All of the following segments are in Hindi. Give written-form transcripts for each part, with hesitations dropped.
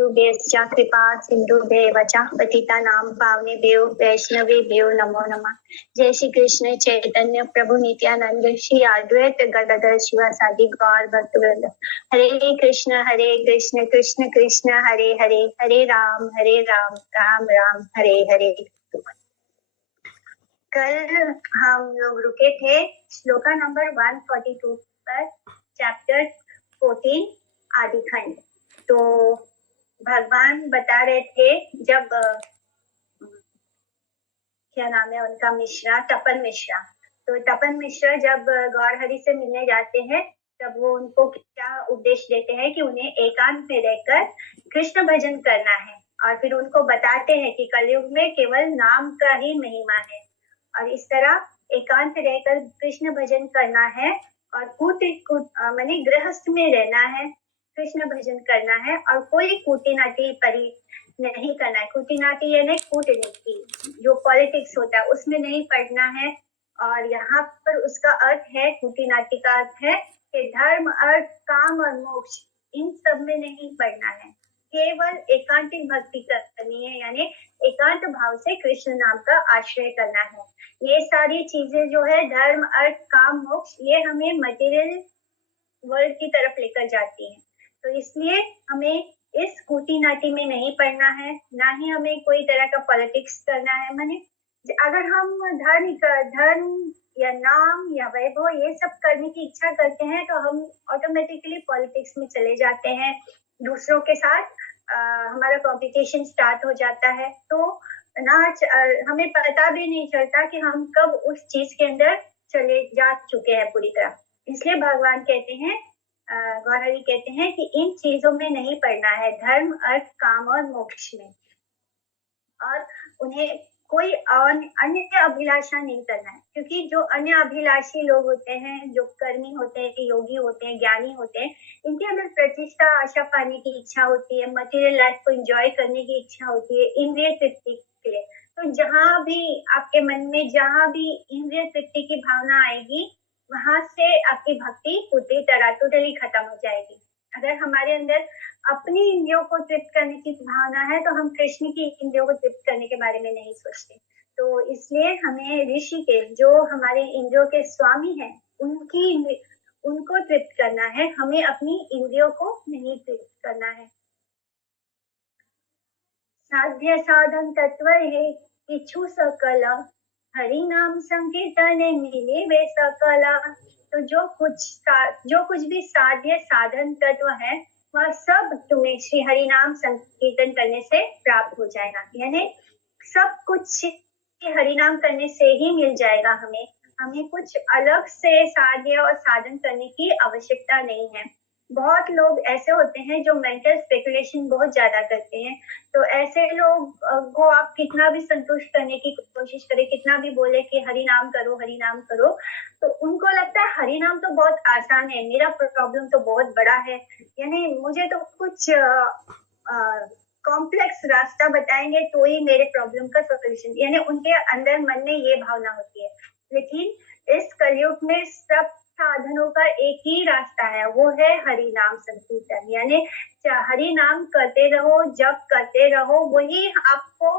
भ्यश्च कृपा सिंधुभ्येव च पतितानां पावनेभ्यो वैष्णवेभ्यो नमो नमः। जय श्री कृष्ण चैतन्य प्रभु नित्यानंद श्री अद्वैत गदाधर शिवासादि गौर भक्तवृंद। हरे कृष्ण कृष्ण कृष्ण हरे हरे, हरे राम राम राम हरे हरे। कल हम लोग रुके थे श्लोका नंबर 142 पर, चैप्टर 14 आदि खंड। तो भगवान बता रहे थे, जब क्या नाम है उनका, मिश्रा, तपन मिश्रा। तो तपन मिश्रा जब गौर हरि से मिलने जाते हैं तब वो उनको क्या उपदेश देते हैं कि उन्हें एकांत में रहकर कृष्ण भजन करना है, और फिर उनको बताते हैं कि कलयुग में केवल नाम का ही महिमा है, और इस तरह एकांत रहकर कृष्ण भजन करना है, और माने गृहस्थ में रहना है, कृष्ण भजन करना है, और कोई कूटी नाटी परी नहीं करना है। कूटी नाटी यानी कूटनीति, जो पॉलिटिक्स होता है उसमें नहीं पढ़ना है। और यहाँ पर उसका अर्थ है, कूटी नाटी का अर्थ है कि धर्म, अर्थ, काम और मोक्ष, इन सब में नहीं पढ़ना है, केवल एकांतिक भक्ति करनी है, यानी एकांत भाव से कृष्ण नाम का आश्रय करना है। ये सारी चीजें जो है, धर्म, अर्थ, काम, मोक्ष, ये हमें मटेरियल वर्ल्ड की तरफ लेकर जाती हैं। तो इसलिए हमें इस कूटी नाटी में नहीं पढ़ना है, ना ही हमें कोई तरह का पॉलिटिक्स करना है। माने अगर हम धर्म या नाम या वैभव ये सब करने की इच्छा करते हैं तो हम ऑटोमेटिकली पॉलिटिक्स में चले जाते हैं, दूसरों के साथ हमारा कंपटीशन स्टार्ट हो जाता है। तो हमें पता भी नहीं चलता कि हम कब उस चीज के अंदर चले जा चुके हैं पूरी तरह। इसलिए भगवान कहते हैं, गौर हरि कहते हैं कि इन चीजों में नहीं पड़ना है, धर्म, अर्थ, काम और मोक्ष में, और उन्हें कोई अन्य अभिलाषा नहीं करना है। क्योंकि जो अन्य अभिलाषी लोग होते हैं, जो कर्मी होते हैं, योगी होते हैं, ज्ञानी होते हैं, इनके अंदर प्रतिष्ठा, आशा पाने की इच्छा होती है, मटेरियल लाइफ को एंजॉय करने की इच्छा होती है, इंद्रिय तृप्ति के लिए। तो जहाँ भी आपके मन में जहाँ भी इंद्रिय तृप्ति की भावना आएगी, वहां से आपकी भक्ति पूरी तरह टोटली खत्म हो जाएगी। अगर हमारे अंदर अपनी इंद्रियों को तृप्त करने की भावना है तो हम कृष्ण की इंद्रियों को तृप्त करने के बारे में नहीं सोचते। तो इसलिए हमें ऋषि के, जो हमारे इंद्रियों के स्वामी हैं, उनको तृप्त करना है, हमें अपनी इंद्रियों को नहीं तृप्त करना है। साध्य साधन तत्व है इच्छु सकला, हरि नाम संकीर्तन मिले वे सकला। तो जो कुछ भी साध्य साधन तत्व है, वह सब तुम्हें श्री हरि नाम संकीर्तन करने से प्राप्त हो जाएगा। यानी सब कुछ हरि नाम करने से ही मिल जाएगा। हमें कुछ अलग से साध्य और साधन करने की आवश्यकता नहीं है। बहुत लोग ऐसे होते हैं जो मेंटल स्पेकुलेशन बहुत ज्यादा करते हैं। तो ऐसे लोग को आप कितना भी संतुष्ट करने की कोशिश करें, कितना भी बोले कि हरि नाम करो, हरि नाम करो, तो उनको लगता है हरि नाम तो बहुत आसान है, मेरा प्रॉब्लम तो बहुत बड़ा है, यानी मुझे तो कुछ कॉम्प्लेक्स रास्ता बताएंगे तो ही मेरे प्रॉब्लम का सॉल्यूशन, यानी उनके अंदर मन में ये भावना होती है। लेकिन इस कलयुग में सब साधनों का एक ही रास्ता है, वो है हरि नाम संकीर्तन। यानी हरि नाम करते रहो, जप करते रहो, वही आपको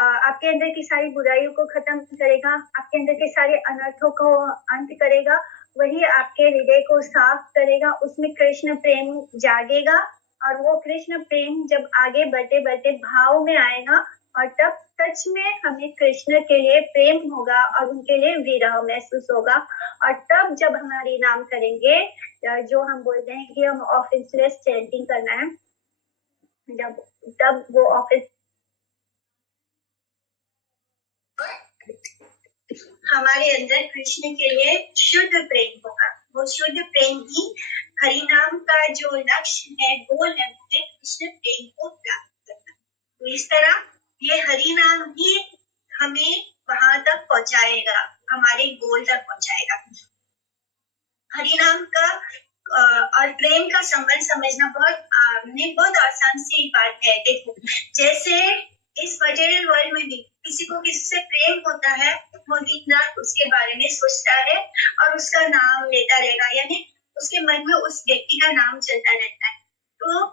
आपके अंदर की सारी बुराइयों को खत्म करेगा, आपके अंदर के सारे अनर्थों को अंत करेगा, वही आपके हृदय को साफ करेगा, उसमें कृष्ण प्रेम जागेगा, और वो कृष्ण प्रेम जब आगे बढ़ते बढ़ते भाव में आएगा, और तब सच में हमें कृष्ण के लिए प्रेम होगा और उनके लिए विरह महसूस होगा। और तब जब हमारी नाम करेंगे, जो हम बोलते हैं कि हम ऑफिसलेस चैंटिंग करना है, तब वो ऑफिस हमारे अंदर कृष्ण के लिए शुद्ध प्रेम होगा। वो शुद्ध प्रेम ही हरि नाम का जो लक्ष्य है, गोल है, वो है कृष्ण प्रेम को प्राप्त करना। तो इस तरह ये हरि नाम ही हमें वहां तक पहुंचाएगा, हमारे गोल तक पहुंचाएगा। हरि नाम का और प्रेम का संबंध समझना बहुत आसान सी बात है। देखो, जैसे इस मटेरियल वर्ल्ड में भी किसी को किसी से प्रेम होता है, वो दिन रात उसके बारे में सोचता है और उसका नाम लेता रहेगा, यानी उसके मन में उस व्यक्ति का नाम चलता रहता है। तो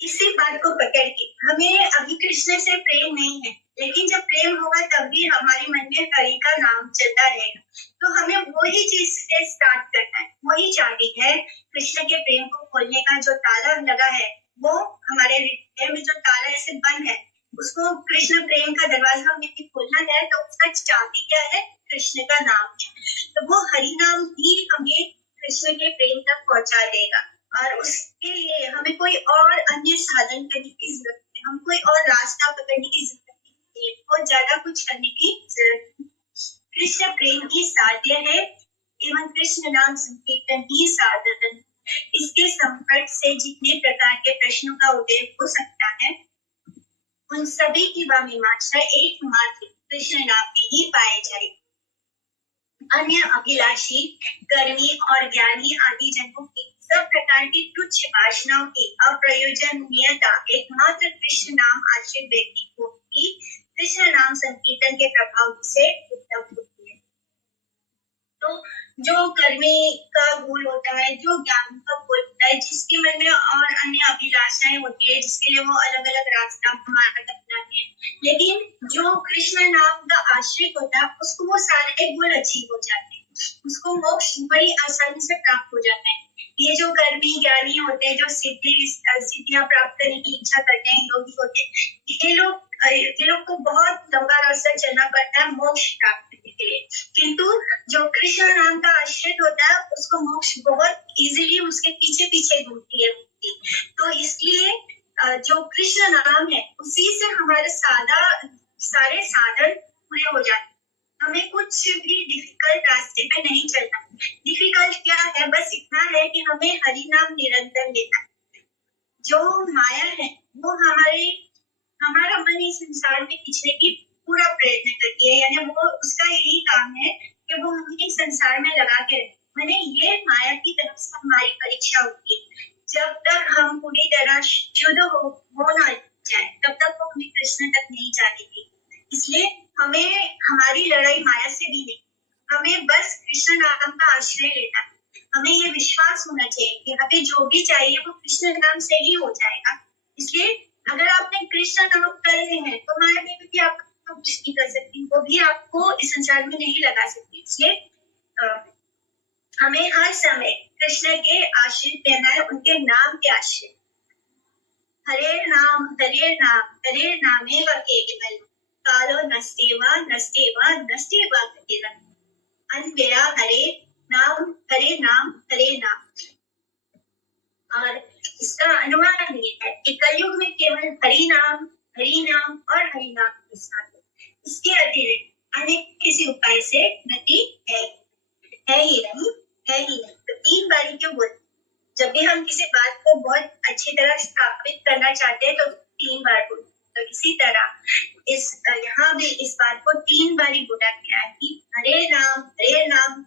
इसी बात को पकड़ के हमें अभी कृष्ण से प्रेम नहीं है, लेकिन जब प्रेम होगा तब भी हमारे मन में हरि का नाम चलता रहेगा। तो हमें वही चीज से स्टार्ट करना है, वही चाबी है कृष्ण के प्रेम को खोलने का। जो ताला लगा है वो हमारे हृदय में, जो ताला ऐसे बंद है, उसको कृष्ण प्रेम का दरवाजा हमें खोलना है। तो उसका चाबी क्या है? कृष्ण का नाम है। तो वो हरि नाम ही हमें कृष्ण के प्रेम तक पहुंचा देगा, और उसके लिए हमें कोई और अन्य साधन करने की जरूरत नहीं, हम कोई और रास्ता पकड़ने की जरूरत नहीं है, बहुत ज्यादा कुछ करने की जरूरत नहीं। कृष्ण प्रेम ही साध्य है एवं कृष्ण नाम संकीर्तन ही साधन। इसके संपर्क से जितने प्रकार के प्रश्नों का उदय हो सकता है, उन सभी की वह मीमांसा एकमात्र कृष्ण नाम में ही पाई जाएगी। अन्य अभिलाषी, कर्मी और ज्ञानी आदि जनों की सब प्रकार की तुच्छ वासनाओं की अप्रयोजनीयता एकमात्र कृष्ण नाम आश्रित व्यक्ति को ही कृष्ण नाम संकीर्तन के प्रभाव से उपलब्ध होती है। तो जो कर्मी का गुण होता है, जो ज्ञान का गुण होता है, जिसके मन में और अन्य अभिलाषाएं होती है, जिसके लिए वो अलग अलग रास्ता मार्ग अपनाते हैं, लेकिन जो कृष्ण नाम का आश्रित होता है उसको वो सारे गुण अचीव हो जाते हैं, उसको मोक्ष बड़ी आसानी से प्राप्त हो जाता है। ये जो कर्मी ज्ञानी होते हैं, जो सिद्धियां प्राप्त करने की इच्छा करते हैं, योगी होते हैं, ये लोग को बहुत लंबा रास्ता चलना पड़ता है मोक्ष प्राप्त करने के लिए। किंतु जो कृष्ण नाम का आश्रित होता है उसको मोक्ष बहुत इजीली उसके पीछे पीछे घूमती है। तो इसलिए जो कृष्ण नाम है उसी से हमारे सारे साधन पूरे हो जाते हैं। हमें कुछ भी डिफिकल्ट रास्ते पे नहीं चलना। डिफिकल्ट क्या है? बस इतना है कि हमें हरि नाम निरंतर लेना है। जो माया है वो हमारा मन इस संसार में खींचने की पूरा प्रयत्न करती है, यानी वो उसका यही काम है कि वो हमें संसार में लगा के रखे। मैंने ये माया की तरफ से हमारी परीक्षा होती है। जब तक हम पूरी तरह शुद्ध हो ना जाए तब तक वो हमें कृष्ण तक नहीं जाएगी। इसलिए हमें हमारी लड़ाई माया से भी नहीं, हमें बस कृष्ण नाम का आश्रय लेना है। हमें ये विश्वास होना चाहिए कि हमें जो भी चाहिए वो कृष्ण नाम से ही हो जाएगा। इसलिए अगर आपने कृष्ण नाम कर रहे हैं तो माया में भी आप कुछ नहीं कर सकती, वो भी आपको इस संसार में नहीं लगा सकती। इसलिए हमें हर समय कृष्ण के आश्रित रहना है, उनके नाम के आश्रित। हरे नाम हरे नामेव केवल कालो नस्तेवा नस्तेवा नस्तेवा कतिरन। अन्वेरा हरे नाम हरे नाम हरे नाम। और इसका अनुमान ये है कि कलयुग में केवल हरि नाम और हरि नाम के साथ, इसके अतिरिक्त अन्य किसी उपाय से गति है ही नहीं। तो 3 बारी क्यों बोलते? जब भी हम किसी बात को बहुत अच्छी तरह स्थापित करना चाहते हैं तो 3 बार बोलते। तो इसी तरह यहाँ भी इस बात को 3 बारी बोला गया है कि हरे नाम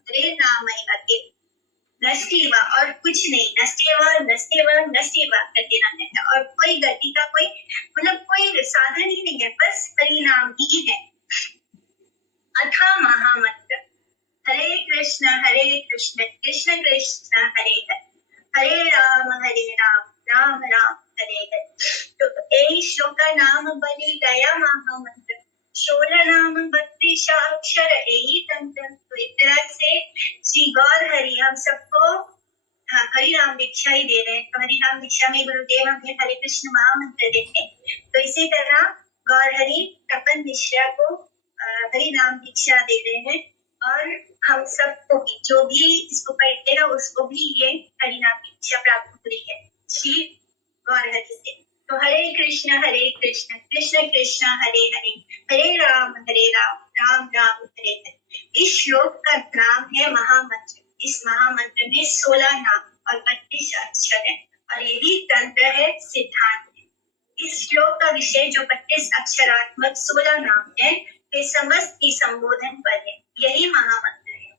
नस्तेवा, और कुछ नहीं, नस्तेवा करते रहना है। और कोई गति का कोई साधन ही नहीं है, बस हरि नाम ही है। अथा महामंत्र हरे कृष्ण कृष्ण कृष्ण हरे हरे, हरे राम राम राम हरे हरे। तो यही श्लोक का नाम बनी गया महामंत्र। 16 नाम 32 अक्षर यही तंत्र। तो एक तरह से श्री गौर हरि हम सबको हरि नाम दीक्षा ही दे रहे हैं। तो हरि नाम दीक्षा में गुरुदेव हमें हरे कृष्ण महामंत्र देते। तो इसी तरह गौर हरि तपन मिश्रा को हरि नाम दीक्षा दे रहे हैं, और हम सबको भी जो भी इसको पढ़ेगा उसको भी ये हरि नाम की दीक्षा प्राप्त हो रही है श्री गौर हरि से। तो हरे कृष्ण कृष्ण कृष्ण हरे हरे, हरे राम राम राम हरे हरे। इस श्लोक का नाम है महामंत्र। इस महामंत्र में 16 नाम और 32 अक्षर है, और यही तंत्र है, सिद्धांत है। इस श्लोक का विषय जो 32 अक्षरात्मक 16 नाम है वे समस्त की संबोधन पर है। यही महामंत्र है।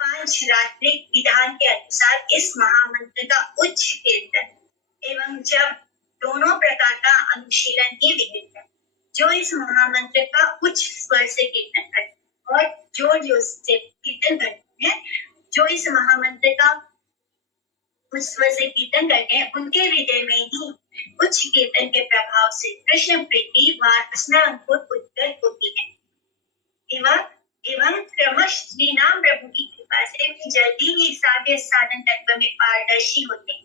5 रात्रिक विधान के अनुसार इस महामंत्र का उच्च कीर्तन एवं जब दोनों प्रकार का अनुशीलन ही विहित है। जो इस महामंत्र का उच्च स्वर से कीर्तन करते और जो से कीर्तन करते हैं, जो इस महामंत्र का उच्च स्वर से कीर्तन करते हैं, उनके हृदय में ही उच्च कीर्तन के प्रभाव से कृष्ण प्रीति वासना अंकुर उद्गत होती है एवं एवं क्रमश श्री नाम प्रभु की कृपा से जल्दी ही साध्य साधन तत्व में पारदर्शी होते हैं।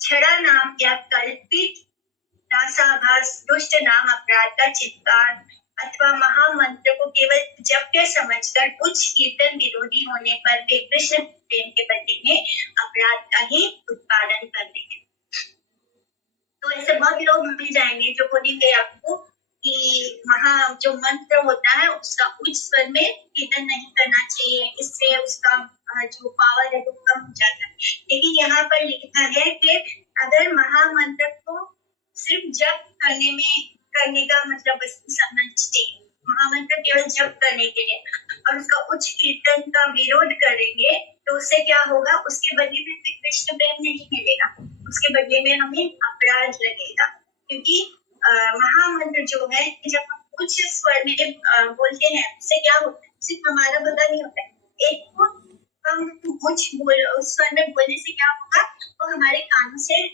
छड़ा नाम या कल्पित नासाभास दुष्ट नाम अपराध का चित्कार अथवा महामंत्र को केवल जप्य समझकर उच्च कीर्तन विरोधी होने पर वे कृष्ण प्रेम के बदले में अपराध का ही उत्पादन करते हैं। तो ऐसे बहुत लोग मिल जाएंगे जो बोलेंगे आपको कि जो मंत्र होता है उसका उच्च स्वर में कीर्तन नहीं करना चाहिए, इससे उसका जो पावर है वो कम हो जाता है। लेकिन यहाँ पर लिखा है कि अगर महामंत्र को सिर्फ जप करने का मतलब समझना चाहिए, महामंत्र केवल जप करने के लिए, और उसका उच्च कीर्तन का विरोध करेंगे तो उससे क्या होगा, उसके बदले में कृष्ण प्रेम नहीं मिलेगा, उसके बदले में हमें अपराध लगेगा। क्योंकि महामंत्र जो है जब हम उच्च स्वर में बोलते हैं उससे क्या होता है, सिर्फ हमारा भला नहीं होता है, एक को हम उच्च स्वर में बोलने से क्या होगा, वो हमारे कानों से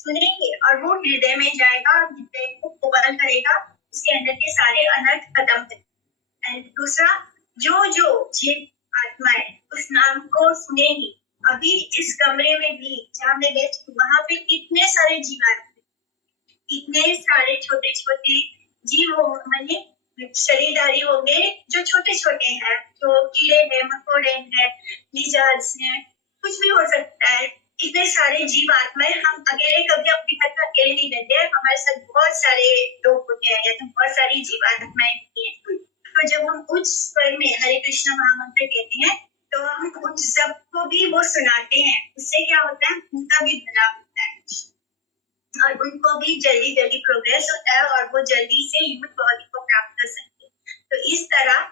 सुनेंगे और वो हृदय में जाएगा और हृदय को कोमल करेगा, उसके अंदर के सारे अनर्थ खत्म करेगा। एंड दूसरा, जो जीव आत्माएं उस नाम को सुनेगी, अभी इस कमरे में भी जहाँ मैं बैठी वहां पे कितने सारे जीव आते, कितने सारे छोटे छोटे जीव माने शरीरधारी होंगे जो छोटे छोटे हैं, जो कीड़े हैं, मकोड़े हैं, लिजर्ड्स हैं, कुछ भी हो सकता है। इतने सारे जीव आत्माएं, हम अकेले कभी अपने घर में अकेले नहीं रहते हैं, हमारे साथ बहुत सारे लोग होते हैं या तो बहुत सारी जीव आत्माएं होती हैं। तो जब हम उच्च स्वर में हरे कृष्ण महामंत्र कहते हैं तो हम उन सबको भी वो सुनाते हैं, उससे क्या होता है, उनका भी भला होता है और उनको भी जल्दी जल्दी प्रोग्रेस होता है और वो जल्दी से ह्यूमन बॉडी को प्राप्त कर सकते हैं। तो इस तरह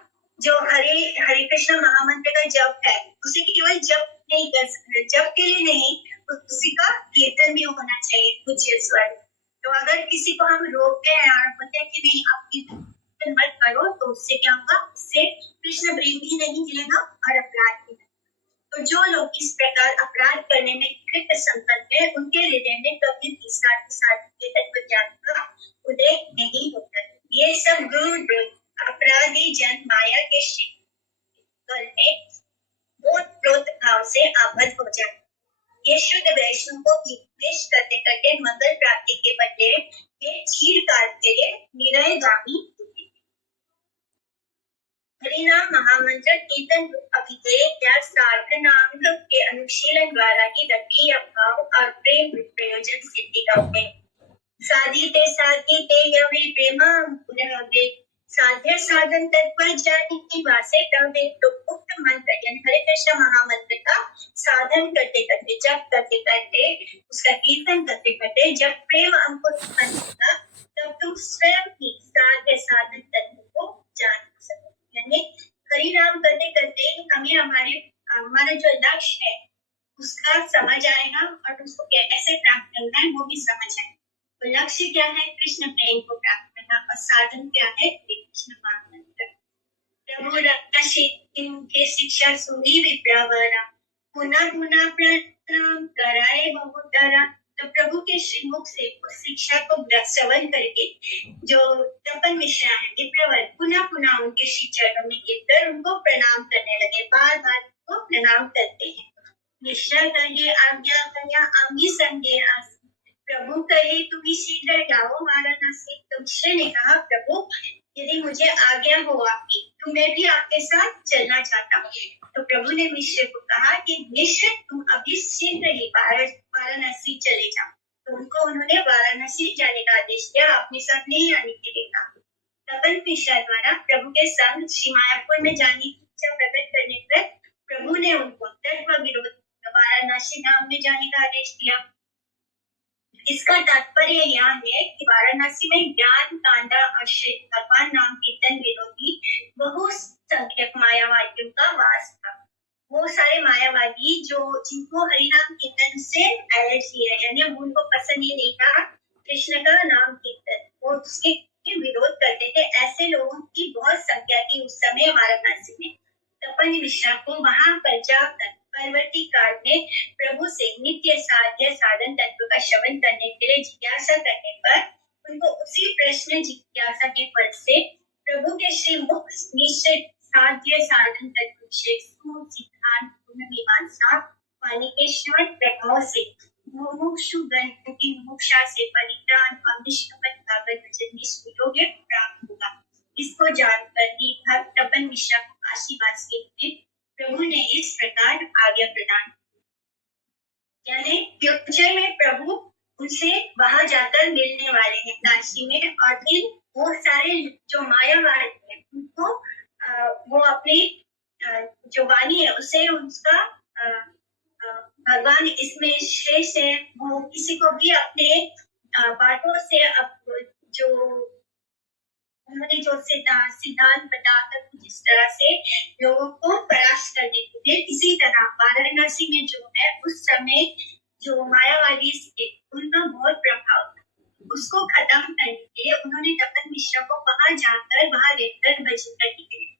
जो हरे कृष्ण महामंत्र का जप है उसे केवल जप नहीं कर सकते, जप के लिए नहीं, उसी का कीर्तन भी होना चाहिए कुछ स्वर। तो अगर किसी को हम रोकते हैं और बोलते हैं कि नहीं आप कीर्तन मत करो, तो उससे क्या होगा, उससे कृष्ण प्रेम भी नहीं मिलेगा और अपराध भी। तो जो लोग इस प्रकार अपराध करने में कृत संकल्प है, उनके हृदय में कभी भी तत्व ज्ञान का उदय नहीं होता। ये सब गुरु अपराधी जन माया के शिकल में बोध भाव से आबद्ध हो जाते। ये शुद्ध वैष्णव को विद्वेष करते करते मंगल प्राप्ति के बदले वे चिरकाल के लिए निरयगामी होते। हरिनाम महामंत्र कीर्तन अभिधेय या साधनांग के अनुशीलन द्वारा ही रति अभाव और प्रेम प्रयोजन सिद्धि का उपाय। साधिते साधिते यवे प्रेमा पुनः साध्य साधन तत्व जानी वासे तवे। तो उक्त मंत्र यानी हरे कृष्ण महामंत्र का साधन करते करते, जप करते करते, उसका कीर्तन करते करते जब प्रेम अंकुर उत्पन्न होगा तब तुम स्वयं ही साध्य साधन तत्व को जान सकते। यानी हरि नाम करते करते हमें हमारा जो लक्ष्य है उसका समझ आएगा और उसको कैसे प्राप्त करना है वो भी समझ आएगा। तो लक्ष्य क्या है, कृष्ण प्रेम को प्राप्त करना, और साधन क्या है, कृष्ण महामंत्र। प्रभु राशि के शिक्षा सुनी विप्रवरा, पुनः पुनः प्रणाम कराए बहुतरा। तो प्रभु के श्रीमुख से उस शिक्षा को श्रवण करके जो तपन मिश्रा है विप्रवर पुनः पुनः उनके श्री चरणों में गिरकर उनको प्रणाम करने लगे, बार बार उनको प्रणाम करते हैं। मिश्रा कहे आज्ञा कन्या आमी संगे आस, प्रभु कहे तुम शीघ्र जाओ वाराणसी। तो मिश्र ने कहा प्रभु यदि मुझे आज्ञा हो आपकी तो मैं भी आपके साथ चलना चाहता हूँ। तो प्रभु ने मिश्र को कहा कि मिश्र तुम अभी शीघ्र ही वाराणसी चले जाओ। तो उन्होंने वाराणसी जाने का आदेश दिया, अपने साथ नहीं आने के लिए कहा। तपन मिश्रा द्वारा प्रभु के संग श्री मायापुर में जाने की इच्छा प्रकट करने पर प्रभु ने उनको तत्व विरोध वाराणसी धाम में जाने का आदेश दिया। इसका तात्पर्य यह है कि वाराणसी में ज्ञान कांडा आश्रित भगवान नाम कीर्तन विरोधी बहुसंख्यक मायावादियों का वास था। वो सारे मायावादी जिनको हरिनाम कीर्तन से एलर्जी है, यानी उनको पसंद ही नहीं था कृष्ण का नाम कीर्तन, वो उसके विरोध करते थे। ऐसे लोगों की बहुत संख्या थी उस समय वाराणसी में। तपन मिश्रा को वहां पर जाकर परवर्ती काल में प्रभु से नित्य साध्य साधन तत्व का श्रवण करने के लिए जिज्ञासा इसी प्रश्न जिज्ञासा के फल से प्रभु के श्री मुख निश्चित साध्य साधन तत्व सिद्धांत मीमांसा वाणी के श्रवण प्रभाव से मुमुक्षु गण की मुमुक्षा से परित्राण और निष्कपट भागवत भजन में सुयोग्य प्राप्त होगा। इसको जानकर ही भक्त तपन मिश्रा को आशीर्वाद के लिए प्रभु ने इस प्रकार आज्ञा प्रदान, यानी फ्यूचर में प्रभु उनसे वहां जाकर मिलने वाले हैं काशी में, और फिर वो सारे जो मायावाद है उनको वो अपने जो वाणी है उसे उसका भगवान इसमें श्रेष्ठ है, वो किसी को भी अपने बातों से जो उन्होंने जो सिद्धांत बताकर जिस तरह से लोगों को परास्त कर देते थे, इसी तरह वाराणसी में जो है उस समय जो मायावादी थे उनका बहुत प्रभाव था। उसको खत्म करने के लिए उन्होंने तपन मिश्रा को वहां जाकर वहां रहकर भजन करने के लिए,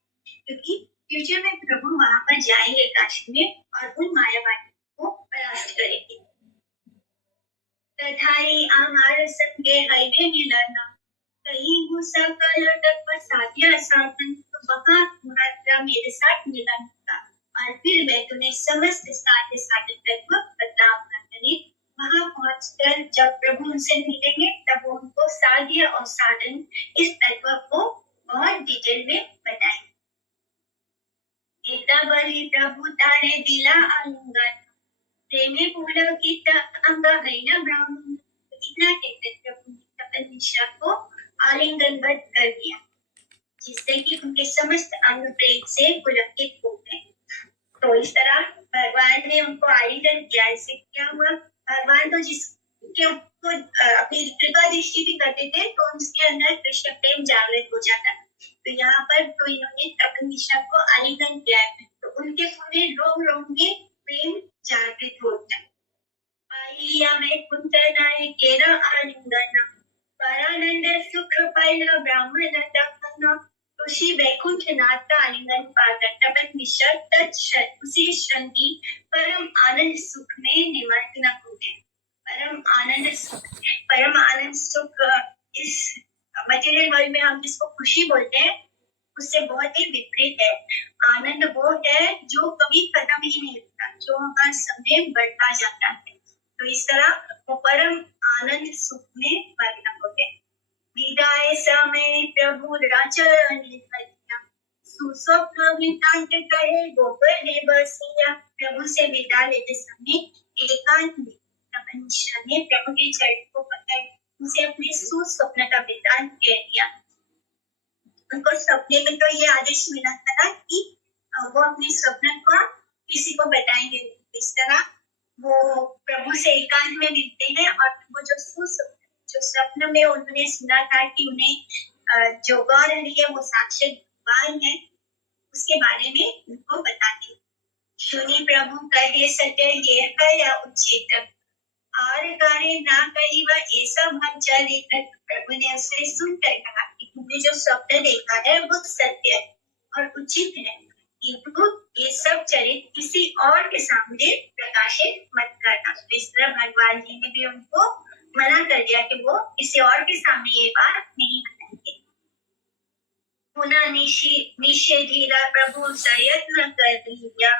क्योंकि फ्यूचर में प्रभु वहां पर जाएंगे काशी में और उन मायावादी को परास्त करेंगे। तथाई आमार संगे हाईवे में लड़ना कहीं वो सकल तत्व साध्य साधन, तो वहां तुम्हारा मेरे साथ मिलन होगा और फिर मैं तुम्हें समस्त साध्य साधन तत्व बताऊंगा। वहां पहुंचकर जब प्रभु उनसे मिलेंगे तब वो उनको साध्य और साधन इस तत्व को बहुत डिटेल में बताएंगे। एकता बलि प्रभु तारे दिला आलिंगन प्रेमे पुलकित अंग हैन ब्राह्मण, इतना कहकर प्रभु ने तपन मिश्रा को आलिंगनबद्ध कर दिया, जिससे कि उनके समस्त अंग प्रेम से पुलकित हो गए। तो इस तरह भगवान ने उनको आलिंगन किया। इससे क्या हुआ, भगवान तो जिसके ऊपर अपनी कृपा दृष्टि भी करते थे तो उसके अंदर कृष्ण प्रेम जागृत हो जाता। तो यहाँ पर तो इन्होंने तपन मिश्रा को आलिंगन किया है, तो उनके पूरे रोम रोम में प्रेम जागृत हो जाता। आलिया में कुंतनाए केरा आलिंगन परानंद सुख पाइला ब्राह्मण तपन, ऋषि वैकुंठ नाथ का आलिंगन पाकर तपन मिश्रा तत्क्षण उसी क्षण की परम आनंद सुख में निमग्न हो गए। परम आनंद सुख इस मटेरियल वर्ल्ड में हम जिसको खुशी बोलते हैं उससे बहुत ही विपरीत है। आनंद वो है जो कभी खत्म ही नहीं होता, जो हर समय बढ़ता जाता है। तो इस तरह वो परम आनंद सुख में मग्न हो गए। विदाय समय प्रभु राचरण सुस्वप्न वृत्तांत कहे गोबर ने बसिया। प्रभु से विदा लेते समय एकांत में तपन मिश्रा ने प्रभु के चरण को पकड़ उनसे अपने सुस्वप्न का वृत्तांत कह दिया। उनको सपने में तो ये आदेश मिला था कि वो अपने स्वप्न को किसी को बताएंगे। इस तरह वो प्रभु से एकांत में मिलते हैं और वो जो स्वप्न में उन्होंने सुना था कि उन्हें जो गौर है वो साक्षात भगवान है, उसके बारे में उनको बताते। सुनी प्रभु कहे सत्य ये है या उचित और कार्य ना कही वह ऐसा भाग चले। प्रभु ने उससे सुनकर कहा कि तुमने जो स्वप्न देखा है वो सत्य है और उचित है, किंतु ये सब चरित्र किसी और के सामने प्रकाशित मत करना। इस तरह भगवान जी ने भी उनको मना कर दिया कि वो किसी और के सामने ये बात नहीं बताएंगे। पुनः निषेधीरा प्रभु प्रयत्न कर दिया,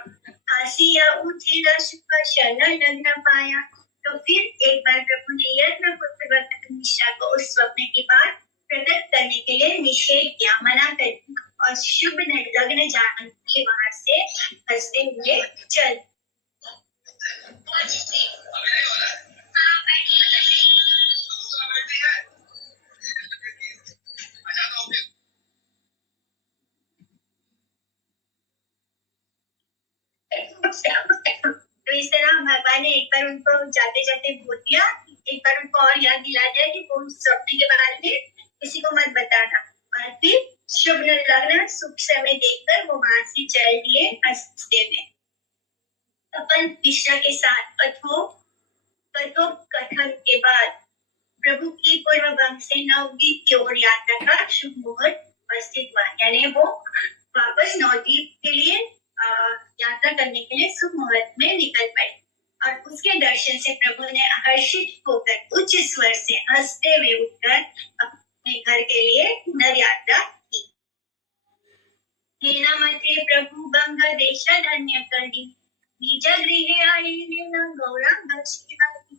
हंसिया उठेगा शुभ शरण लग्न पाया। तो फिर एक बार प्रभु ने यत्न पूर्वक मिश्रा को उस स्वप्न की बात प्रकट करने के लिए निषेध किया, मना कर दिया और शुभ लग्न जान के वहां से हंसते हुए चल। तो इस तरह भगवान ने एक बार उनको जाते जाते बोल दिया, एक बार उनको और याद दिला दिया कि वो स्वप्न के बारे में किसी को मत बताना। और फिर शुभ लग्न शुभ समय देखकर वो वहां से चल दिए हंसते हुए। तपन मिश्रा के साथ कथन के बाद प्रभु की पूर्व वंश से नवद्वीप की ओर यात्रा का शुभ मुहूर्त उपस्थित हुआ, यानी वो वापस नवद्वीप के लिए यात्रा करने के लिए शुभ मुहूर्त में निकल पड़े। और उसके दर्शन से प्रभु ने हर्षित होकर उच्च स्वर से हंसते हुए उठकर निज गृह आईलेन गौरांग श्रीहरि।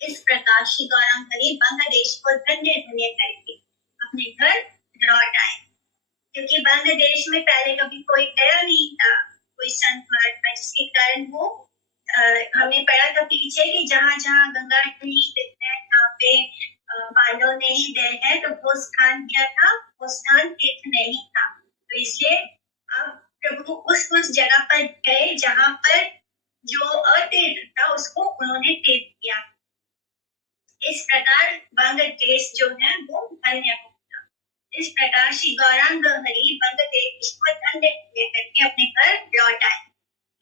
इस प्रकार श्री गौरांग हरि बांग्लादेश को धन्य धन्य करके अपने घर लौट आए, क्योंकि बांग्लादेश में पहले कभी कोई गया नहीं था, कोई संत महात्मा, जिसके कारण वो हमने पढ़ा था पीछे कि जहाँ जहाँ गंगा नहीं दिखते हैं जहाँ पे पांडव नहीं गए हैं, तो वो स्थान क्या था, वो स्थान तीर्थ नहीं था। तो इसलिए अब प्रभु उस जगह पर गए जहाँ पर जो अतीर्थ था उसको उन्होंने तीर्थ किया। इस प्रकार बांग्लादेश जो है वो धन्य होगा। इस प्रकार श्री गौरांग हरि बांग्लादेश को धन्य करके अपने घर लौट आए।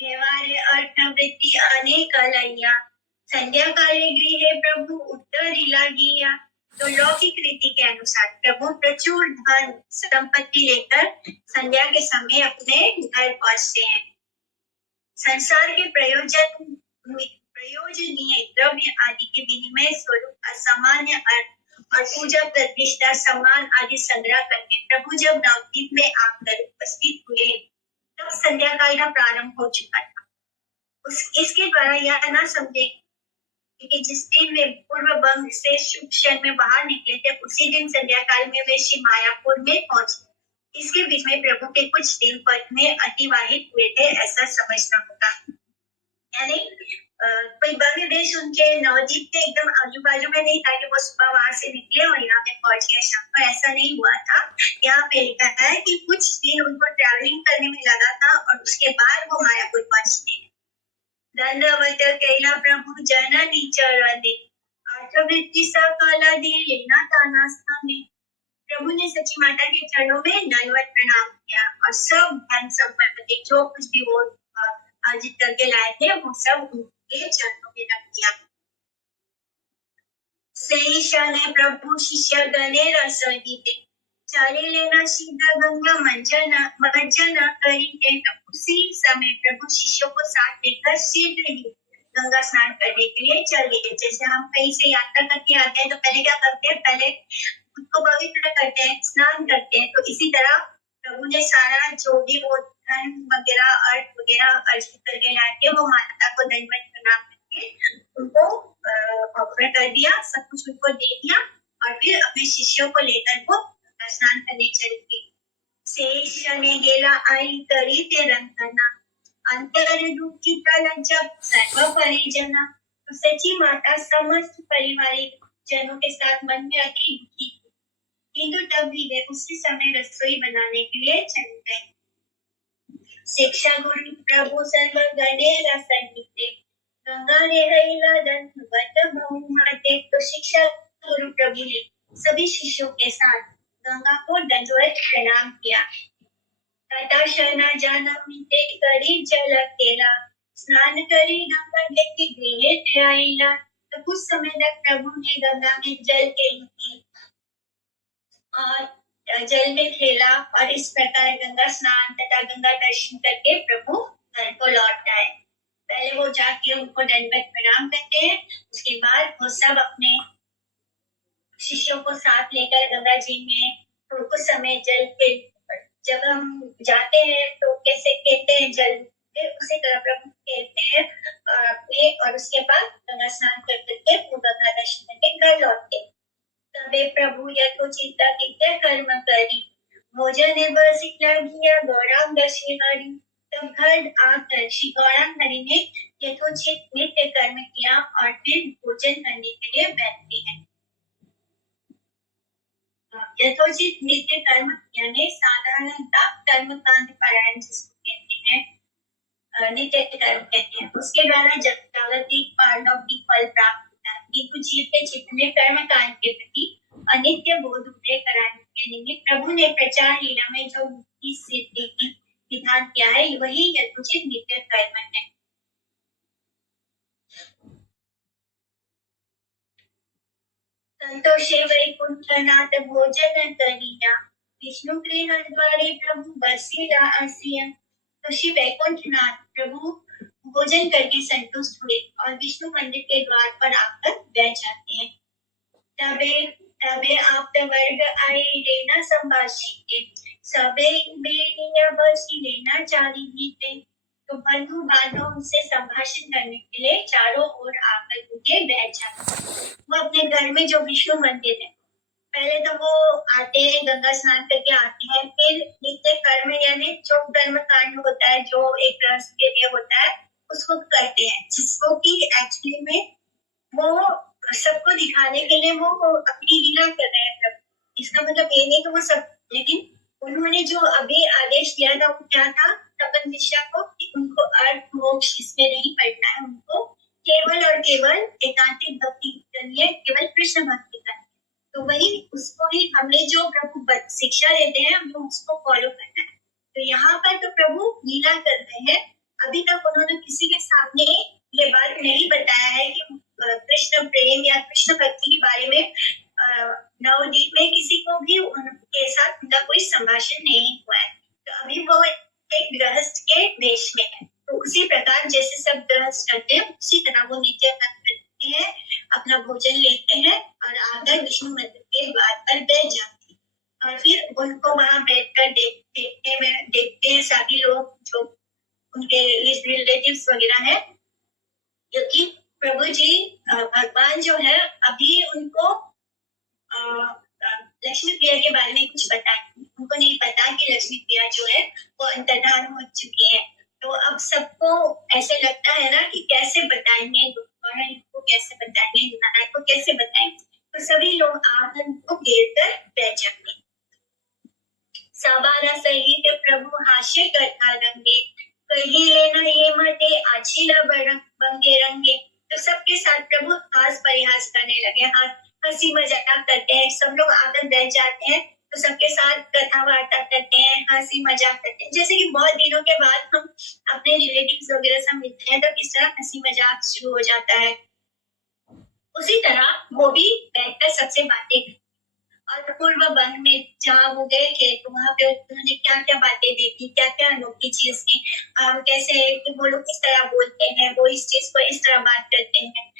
व्यवहार अर्थ वृत्ति अनेक अलैया, संध्या काले गृहे प्रभु उत्तरी लागिया। तो लौकिक रीति के अनुसार प्रभु प्रचुर धन संपत्ति लेकर संध्या के समय अपने घर पहुंचते हैं। संसार के प्रयोजनीय द्रव्य आदि के विनिमय स्वरूप असामान्य अर्थ और पूजा प्रतिष्ठा सम्मान आदि संग्रह करके प्रभु जब नवद्वीप में आकर उपस्थित हुए तब संध्या काल का प्रारंभ हो चुका था। इसके द्वारा यह न समझे कि जिस दिन वे पूर्व बंग से शुभ क्षण में बाहर निकले थे उसी दिन संध्या काल में वे श्री मायापुर में पहुंचे। इसके बीच में प्रभु के कुछ दिन पथ में अतिवाहित हुए थे, ऐसा समझना होगा। यानी कोई बांग्लादेश उनके नवद्वीप के एकदम आजू बाजू में नहीं था कि वो सुबह वहां से निकले और यहाँ पे पहुंच गए शाम को, ऐसा नहीं हुआ था। यहाँ पे लिखा है कि कुछ दिन उनको ट्रैवलिंग करने में लगा था और उसके बाद वो मायापुर पहुंचते हैं। दंडवत कैला प्रभु जननी चरणे, अर्थवृत्ति सकल दीना ताना स्थाने। प्रभु ने सची माता के चरणों में दंडवत प्रणाम किया और सब धन संपत्ति जो कुछ भी वो अर्जित करके लाए थे वो सब उनके चरणों में रख दिया। सही शने प्रभु शिष्य गणे रस दीते, चले लेना सीधा गंगा मंजन करेंगे। उसी समय प्रभु शिष्यों को साथ लेकर शीघ्र ही गंगा स्नान करने के लिए चल गए। जैसे हम कहीं से यात्रा करके आते हैं तो पहले क्या करते हैं, पहले खुद को पवित्र करते हैं, स्नान करते हैं। तो इसी तरह प्रभु ने सारा जो भी वो धन वगैरह अर्थ वगैरह अर्जित करके लाए थे वो माता को दंडवत प्रणाम करके उनको ऑफर कर दिया, सब कुछ उनको दे दिया और फिर अपने शिष्यों को लेकर वो स्नान करने चल गए। शेषने गेला आई तरी ते रंगना, अंतर दुखी जब सर्व परिजना। तो सची माता समस्त पारिवारिक जनों के साथ मन में अति दुखी थी, किंतु तब भी वे उसी समय रसोई बनाने के लिए चल गए। शिक्षा गुरु प्रभु सर्व गणे रसनीते, गंगा रे रैला दंडवत बहुमाते। तो शिक्षा गुरु प्रभु ने सभी शिष्यों के साथ गंगा को दंडवत प्रणाम किया। तथा शना जानमिते करी जल केला, स्नान करी गंगा के गृहे आईला। तो कुछ समय तक प्रभु ने गंगा में जल खेली की और जल में खेला और इस प्रकार गंगा स्नान तथा गंगा दर्शन करके प्रभु घर को लौट आए। पहले वो जाके उनको दंडवत प्रणाम करते हैं, उसके बाद वो सब अपने शिष्यों को साथ लेकर गंगा जी में तो कुछ समय जल के जब हम जाते हैं तो कैसे खेलते हैं जल, फिर उसी तरह प्रभु खेलते हैं और उसके बाद गंगा स्नान करके गंगा दर्शन करके घर लौटते। तबे प्रभु यथोचित कर्म करी, भोजन बसिक लागिया गौरांग श्रीहरि। तब घर आकर श्री गौरांग हरि ने यथोचित नित्य कर्म किया और फिर भोजन करने के लिए बैठते हैं। यथोचित नित्य कर्म यानी साधारणतः कर्म कांड पारायण जिसको कहते हैं, नित्य कर्म कहते हैं। उसके द्वारा जागतिक पारलौकिक फल प्राप्त होता है, किंतु जीव के चित्त में कर्म कांड के प्रति अनित्य बोध उदय कराने के निमित्त प्रभु ने प्रचार लीला में जो मुक्ति सिद्धि की विधान किया है वही यथोचित नित्य कर्म है। संतोषे वैकुंठनाथ भोजन करिया, विष्णु गृह द्वारे प्रभु बसिला असिया। तो श्री वैकुंठनाथ प्रभु भोजन करके संतुष्ट हुए और विष्णु मंदिर के द्वार पर आकर बैठ जाते हैं। तबे आप वर्ग आए लेना संभाषिते, सबे बेनिया बसी लेना चारी जीते। तो बंधु बांधव उनसे संभाषण करने के लिए चारों ओर आकर उनके बैठ जाते। वो अपने घर में जो विष्णु मंदिर है, पहले तो वो आते हैं, गंगा स्नान करके आते हैं, फिर नित्य कर्म यानी जो कर्म कांड होता है, जो एक गृहस्थ के लिए होता है, उसको करते हैं, जिसको कि एक्चुअली में वो सबको दिखाने के लिए वो अपनी लीला कर रहे हैं सब। इसका मतलब ये नहीं कि वो सब, लेकिन उन्होंने जो अभी आदेश दिया था वो क्या था तपन मिश्रा को, कि उनको अर्थ मोक्ष इसमें नहीं पढ़ना है, उनको केवल और केवल एकांतिक भक्ति करनी है, केवल कृष्ण भक्ति करनी है। तो वही उसको ही हमने जो प्रभु शिक्षा देते हैं हमें उसको फॉलो करना है। तो यहाँ पर तो प्रभु लीला कर रहे हैं। अभी तक उन्होंने किसी के सामने ये बात नहीं बताया है कि कृष्ण प्रेम या कृष्ण भक्ति के बारे में नवदीप में किसी को भी उनके साथ उनका कोई संभाषण नहीं हुआ है। तो अभी वो एक गृहस्थ के देश में है। तो उसी प्रकार जैसे सब गृहस्थ करते हैं उसी तरह वो नित्य कर्म करते हैं, अपना भोजन लेते हैं और आकर विष्णु मंदिर के द्वार पर बैठ जाते हैं। और फिर उनको वहां बैठकर देखते हैं सभी लोग जो उनके रिलेटिव्स वगैरह है, क्योंकि प्रभु जी भगवान जो है अभी उनको लक्ष्मी प्रिया के बारे में कुछ बताए, उनको नहीं पता कि लक्ष्मी प्रिया जो है वो अंतर्धान हो चुकी है। तो अब सबको ऐसे लगता है ना कि कैसे बताएंगे, इनको कैसे बताएंगे, नारायण को कैसे बताएंगे। तो सभी लोग आकर उनको घेर कर बैठ जाते। सवारा सहित प्रभु हास्य करता रंगे, कही लेना ये मटे आछीला बंगे रंगे। तो सबके साथ प्रभु हास परिहास करने लगे, हंसी मजाक करते हैं। सब लोग आकर बैठ जाते हैं तो सबके साथ कथा वार्ता करते हैं, हंसी मजाक करते हैं। जैसे कि बहुत दिनों के बाद हम अपने रिलेटिव्स वगैरह से मिलते हैं तो इस तरह हंसी मजाक शुरू हो जाता है। उसी तरह वो भी बैठकर सबसे बातें करते। और पूर्व वन में जहाँ वो गए थे तो वहाँ पे उन्होंने क्या क्या बातें देखी, क्या क्या अनोखी चीज की, कैसे वो लोग किस तरह बोलते हैं, वो इस चीज को इस तरह बात करते हैं,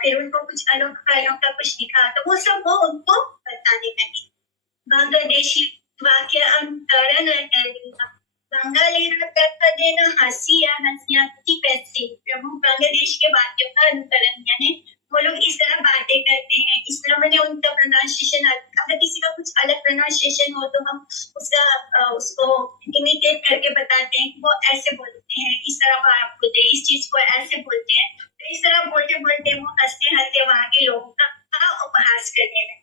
फिर उनको कुछ अनोखा कुछ दिखा तो वो सब वो उनको बताने लगे। बांग्लादेशी वाक्य अनुकरण बंगाली तर्क देना हंसिया हंसिया पैसे। प्रभु बांग्लादेश के वाक्यों का अनुकरण यानी वो लोग इस तरह बातें करते हैं, इस तरह मैंने उनका प्रोनाउंसिएशन, अगर किसी का कुछ अलग प्रोनाउंसिएशन हो तो हम उसको इमिटेट करके बताते हैं कि वो ऐसे बोलते हैं, इस तरह आप बोलते हैं, इस चीज को ऐसे बोलते हैं। तो इस तरह बोलते बोलते वो हंसते हंसते वहां के लोगों का उपहास करने लगे।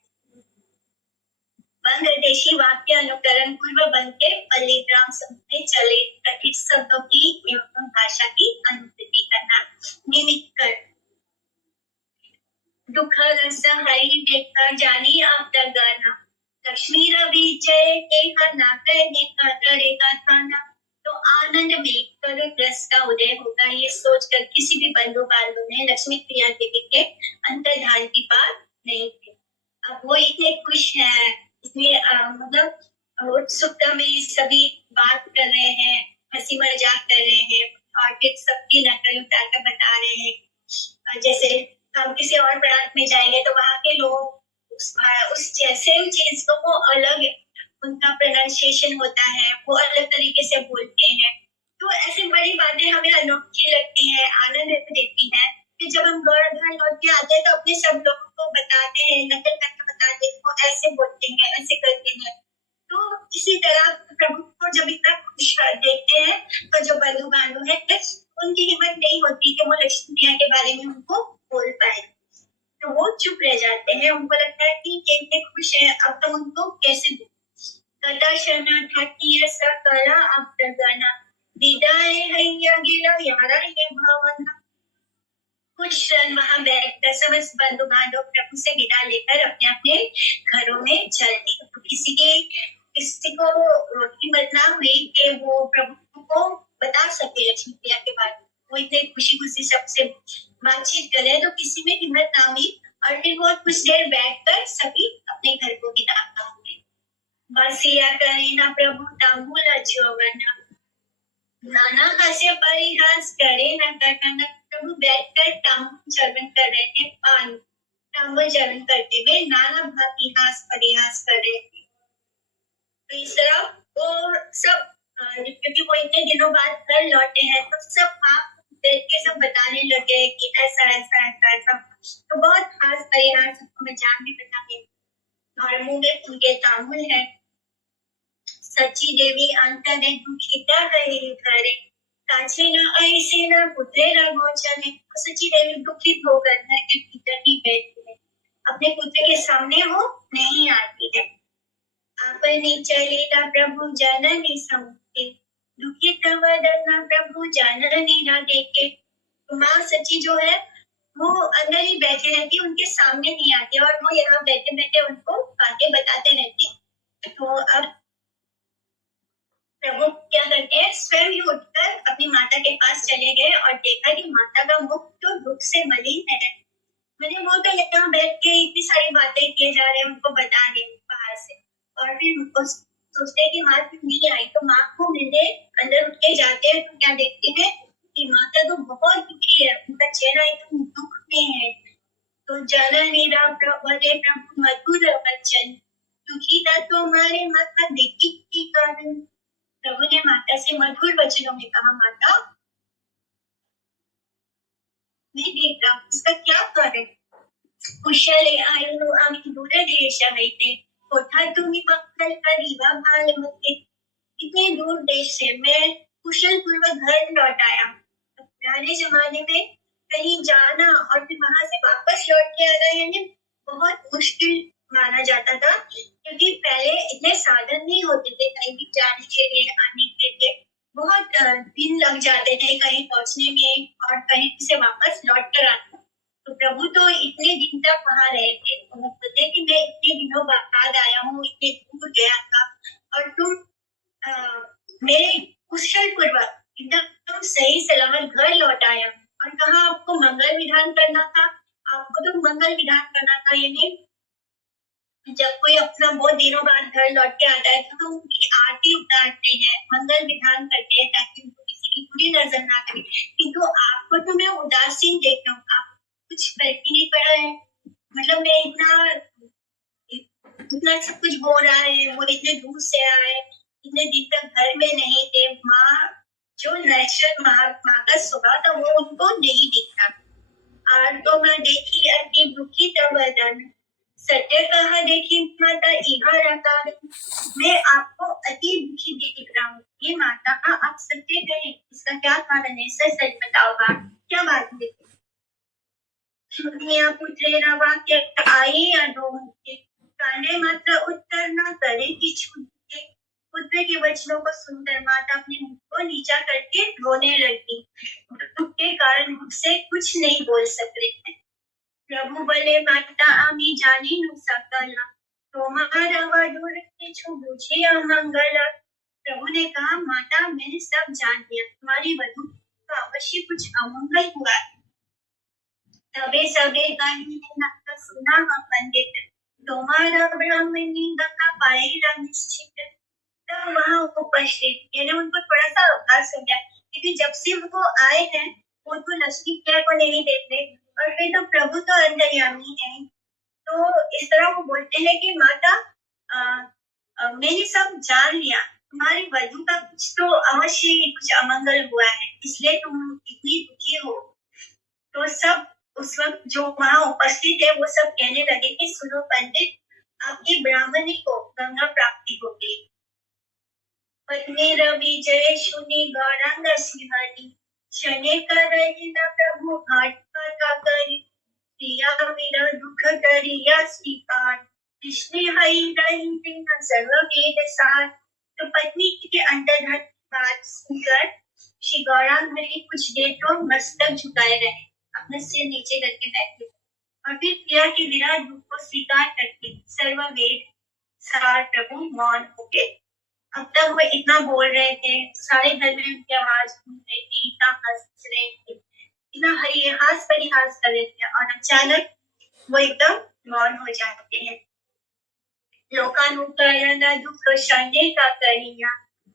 बांग्लादेशी वाक्य अनुकरण पूर्व बन के पल्लीग्राम में चले कथित शब्दों की एवं भाषा की अनुकृति करना, निमित्त कर दुख रस हरि देखकर जानी आप तक गाना, लक्ष्मी रवि जय के ना कहने का करेगा थाना। तो आनंद में कर रस का उदय होगा ये सोचकर किसी भी बंधु बांधव ने लक्ष्मी प्रिया देवी के अंतर्धान की बात नहीं थी। अब वो इतने खुश है, इसमें मतलब उत्सुकता में सभी बात कर रहे हैं, हंसी मजाक कर रहे हैं और फिर सबकी नकल उतार कर बता रहे हैं। जैसे हम किसी और प्रांत में जाएंगे तो वहाँ के लोग उस सेम चीज को वो अलग उनका प्रोनाउंसिएशन होता है, वो अलग तरीके से बोलते हैं। तो ऐसी बड़ी बातें हमें अनोखी लगती है, आनंद देती है। फिर जब हम घर लौट के आते हैं तो अपने सब लोगों को बताते हैं, नकल करके बताते हैं, वो ऐसे बोलते हैं, ऐसे करते हैं। तो इसी तरह प्रभु को जब इतना खुश देखते हैं तो जो बंधु बांधव है उनकी हिम्मत नहीं होती कि वो लक्ष्मी प्रिया के बारे में उनको बोल पाए, तो वो चुप रह जाते हैं। उनको लगता है कि ये इतने खुश है, अब तो उनको कैसे कथा शना ठाकिया सा कला अब गाना विदाय हैया गिला यारा ये भावना। कुछ क्षण वहां बैठकर समस्त बंधु बांधव प्रभु से विदा लेकर अपने अपने घरों में चल दिए। तो किसी को हिम्मत ना हुई कि वो प्रभु को बता सके लक्ष्मी प्रिया के बारे में, वो इतने खुशी खुशी सबसे बातचीत करे तो किसी में हिम्मत ना हुई और फिर वो कुछ देर बैठकर सभी अपने घर को विदा हुए। बसिया करे ना प्रभु तांबूला जोवना, नाना हास्य परिहास करे ना कटना। प्रभु बैठकर तांबूल चरण कर रहे थे, पान तांबूल चरण करते हुए नाना भांति हास परिहास कर रहे थे। तो इस तरह वो सब क्योंकि वो इतने दिनों बाद घर लौटे हैं तो और मुंह में उनके तामुल है। सच्ची देवी अंतरे दुखिता है घरे, काछे न ऐसे न पुत्रे रघोचने। सच्ची देवी दुखित होकर घर के भीतर ही बैठी है, अपने पुत्र के सामने वो नहीं आती है। आपने चलेला प्रभु जननी समुखे, दुखित वदना प्रभु जननी न देखे। माँ सच्ची जो है वो अंदर ही बैठे रहती, उनके सामने नहीं आती और वो यहाँ बैठे बैठे उनको बातें बताते रहते। तो अब प्रभु क्या करते हैं, स्वयं ही उठकर अपनी माता के पास चले गए और देखा कि माता का मुख तो दुख से मलिन है। मैंने वो तो यहाँ बैठ के इतनी सारी बातें किए जा रहे हैं, उनको बता रहे बाहर से, और फिर उनको सोचते कि माँ क्यों नहीं आई। तो माँ को मिलने अंदर उठ के जाते हैं तो क्या देखते हैं कि माता तो बहुत दुखी है, उनका चेहरा एकदम दुख में है। तो जननी प्रभु मधुर वचन, दुखी था तो मारे माता देखी की कारण। प्रभु ने माता से मधुर वचनों में कहा, माता मैं देख रहा हूँ इसका क्या कारण। कुशले आयु आम्ही दूरदेश आयते, होता तुम्ही मंगल करीबा भाल मते। इतने दूर देश से मैं कुशल पूर्वक घर लौट आया। पुराने जमाने में कहीं जाना और फिर वहां से वापस लौट के आना यानी बहुत मुश्किल माना जाता था, क्योंकि पहले इतने साधन नहीं होते थे कहीं भी जाने के लिए, आने के लिए बहुत दिन लग जाते थे कहीं पहुंचने में और कहीं से वापस लौट कर आना। तो प्रभु तो इतने दिन तक वहां रहे थे, तो वो बोलते कि मैं इतने दिनों बाद आया हूँ, इतने दूर गया था और तुम मेरे कुशल पूर्वक एकदम सही सलामत घर लौट आया। और कहा आपको मंगल विधान करना था, आपको तो मंगल विधान करना था, यानी जब कोई अपना बहुत दिनों बाद घर लौट के आता है तो हम उनकी आरती उतारते हैं, मंगल विधान करते हैं ताकि उनको किसी की बुरी नजर ना करे। किंतु आपको तो मैं उदासीन देख रहा हूँ, आप कुछ फर्क ही नहीं पड़ा है। मतलब मैं इतना सब कुछ हो रहा है, वो इतने दूर से आए, इतने दिन तक घर में नहीं थे, माँ जो नेचुरल माँ का स्वभाव था वो उनको नहीं दिखा। और तो मैं देखी अति दुखी तवदन, सत्य कहा देखी माता इहा रखा। मैं आपको अति दुखी देख रहा हूँ, ये माता आप सत्य कहें, इसका क्या कारण है, सच सच बताओगा क्या बात है। पुत्रेरा वाक्य आई अधोमुखे, काने मात्र उत्तर न करे किछु। पुत्र के वचनों को सुनकर माता अपने मुख को नीचा करके रोने लगी, दुख के कारण मुख से कुछ नहीं बोल सक रही है। प्रभु बोले, माता आमी जानी नु सकला, तुम्हारा वधुर किछु बुझे अमंगल। प्रभु ने कहा, माता मैंने सब जान लिया, तुम्हारी वधु का अवश्य कुछ अमंगल हुआ। तबे सबे गानी ने सुना पंडित, तुम्हारा ब्राह्मणी गंगा पाएगा निश्चित। तब वहाँ उपस्थित यानी उनको थोड़ा सा आभास हो गया, क्योंकि जब से वो आए हैं वो तो लक्ष्मी प्रिया को नहीं देखते और फिर तो प्रभु तो अंतर्यामी है। तो इस तरह वो बोलते हैं कि माता मैंने सब जान लिया, तुम्हारी वधु का कुछ तो अवश्य कुछ अमंगल हुआ है, इसलिए तुम इतनी दुखी हो। तो सब उस वक्त जो वहाँ उपस्थित है वो सब कहने लगे कि सुनो पंडित, आपकी ब्राह्मणी को गंगा प्राप्ति हो गई। पत्नी रवि जय सुनी गौरांग सिंहानी, शने करहि न प्रभु घाट का करी। प्रिया मेरा दुख करिया स्वीकार, कृष्ण हई रही दिन सर्व वेद सार। तो पत्नी के अंतर्धन बात सुनकर श्री गौरांग हरि कुछ देर तो मस्तक झुकाए रहे, अपने सिर नीचे करके बैठे और फिर प्रिया के विरह दुख को स्वीकार करके सर्व वेद सार प्रभु मौन हो गए। अब तक वो इतना बोल रहे थे, सारे घर में उनकी आवाज सुन रही थी, इतना हंस रहे थे, इतना हास परिहास कर रहे थे और अचानक वो एकदम मौन हो जाते हैं। लोकानुकरण दुख शने का करिया,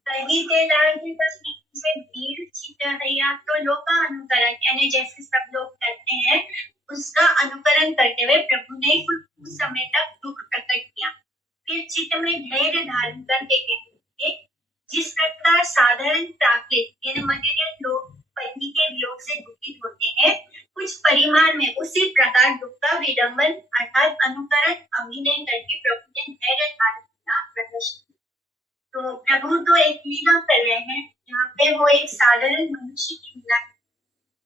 कहीं ते लागी बसनी से भीड़ चित हैया। तो लोकानुकरण यानी जैसे सब लोग करते हैं उसका अनुकरण करते हुए प्रभु ने कुछ समय तक दुख प्रकट किया, फिर चित्त में धैर्य धारण करके जिस प्रकार साधारण प्राकृत यानी मटेरियल लोग पत्नी के वियोग से दुखित होते हैं, कुछ परिमाण में उसी प्रकार दुख का विडंबन अर्थात अनुकरण अभिनय करके प्रभु ने तो प्रभु तो एक लीला कर रहे हैं, यहाँ पे वो एक साधारण मनुष्य की लीला है।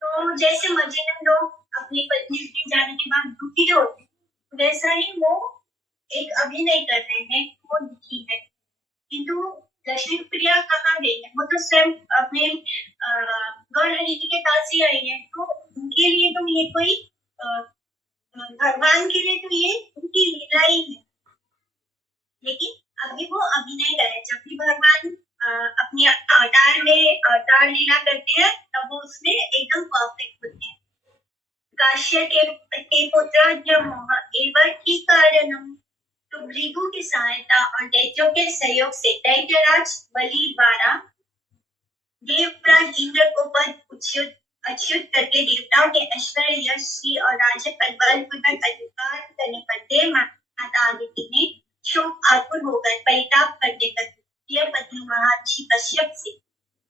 तो जैसे मजेदार लोग अपनी पत्नी के जाने के बाद दुखी होते हैं, वैसा ही वो एक अभिनय कर रहे हैं, वो दुखी है। किंतु लक्ष्मी प्रिया कहाँ गई है? वो तो स्वयं अपने गौरहरि के पास ही आई है। तो उनके लिए तो ये कोई भगवान के लिए तो ये उनकी लीला ही है। लेकिन अभी वो अभिनय करे, जब भी भगवान अपनी अवतार लीला करते हैं तब वो उसमें एकदम परफेक्ट होते हैं। काश्य के पुत्र जमोह एवं की कारणम, तो भृगु की सहायता और दैत्यों के सहयोग से दैत्यराज बलि द्वारा देवराज इंद्र को पद अच्युत करके देवताओं के ऐश्वर्य, यश, श्री और राज्य पर बलपूर्वक अधिकार करने पर देव माता आदित्य ने शोक आकुल होकर परिताप करते प्रिय पत्नी महर्षि कश्यप से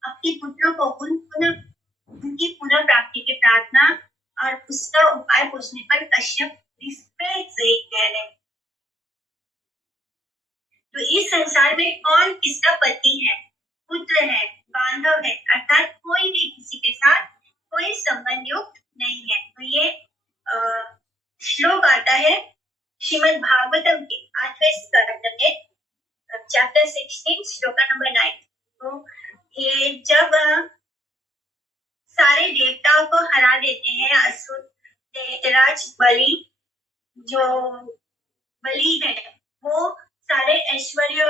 अपने पुत्रों को उनकी पुनः प्राप्ति की प्रार्थना और उसका उपाय पूछने पर कश्यप रिस्पेक्ट से कह रहे, तो इस संसार में कौन किसका पति है, पुत्र है, बांधव है, अर्थात कोई भी किसी के साथ कोई संबंध युक्त नहीं है। तो ये श्लोक आता है श्रीमद् भागवतम के 8वें स्कंद में, चैप्टर 16 श्लोक नंबर 9। तो ये जब सारे देवताओं को हरा देते हैं असुर दैत्यराज बलि, जो बलि है वो सारे ऐश्वर्य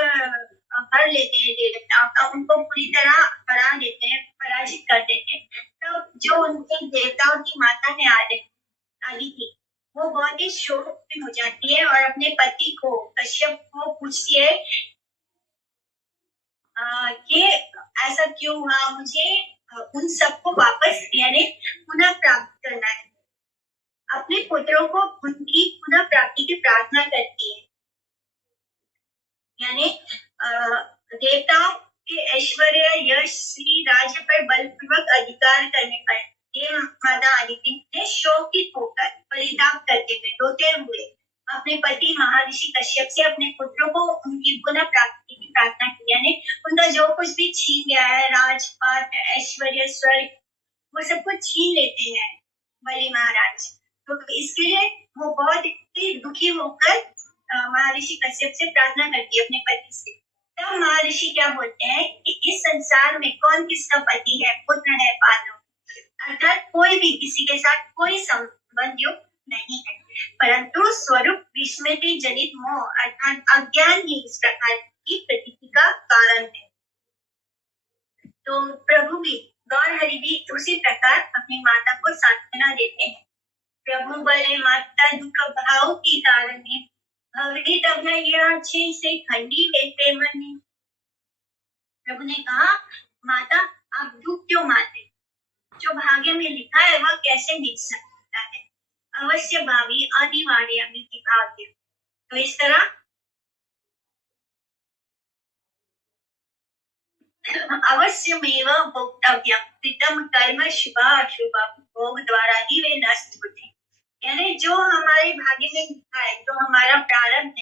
हर लेते हैं देवताओं का, उनको पूरी तरह हरा देते हैं, पराजित कर देते हैं। तब जो उनके देवताओं की माता है आदिति, वो बहुत ही शोक में हो जाती है और अपने पति को कश्यप को पूछती है कि ऐसा क्यों हुआ, मुझे उन सबको वापस यानी पुनः प्राप्त करना है। अपने पुत्रों को उनकी पुनः प्राप्ति की प्रार्थना करती है, यानी देवताओं के ऐश्वर्य, यश, श्री, राज्य पर बलपूर्वक अधिकार करने पर देव माता आदित्य ने शोकित होकर परिताप करते हुए रोते हुए अपने पति महर्षि कश्यप से अपने पुत्रों को उनकी पुनः प्राप्ति की प्रार्थना की, यानी उनका जो कुछ भी छीन गया है, राजपाट, ऐश्वर्य, स्वर्ग, वो सब कुछ छीन लेते हैं बलि महाराज। तो इसके लिए वो बहुत ही दुखी होकर महर्षि कश्यप से प्रार्थना करती है अपने पति से। तब महर्षि क्या बोलते हैं कि इस संसार में कौन किसका पति है, पुत्र है, बांधव, अर्थात कोई भी किसी के साथ कोई संबंध युक्त नहीं है, परंतु स्वरूप विस्मृति जनित मोह अर्थात अज्ञान ही इस प्रकार की प्रतीति का कारण है। तो प्रभु भी गौरहरि भी उसी प्रकार अपनी माता को सांत्वना देते हैं। प्रभु बोले माता दुख भाव की कारण है, भवरी तब ये अच्छे से खंडी लेते मने। प्रभु ने कहा माता आप दुख क्यों मानते, जो भाग्य में लिखा है वह कैसे मिट सकता है, अवश्य भावी अनिवार्य मिति भाग्य। तो इस तरह अवश्यमेव भोक्तव्यम कृतम कर्म शुभ अशुभ भोग द्वारा ही वे नष्ट होते, यानी जो हमारे भाग्य में लिखा है, जो हमारा प्रारब्ध है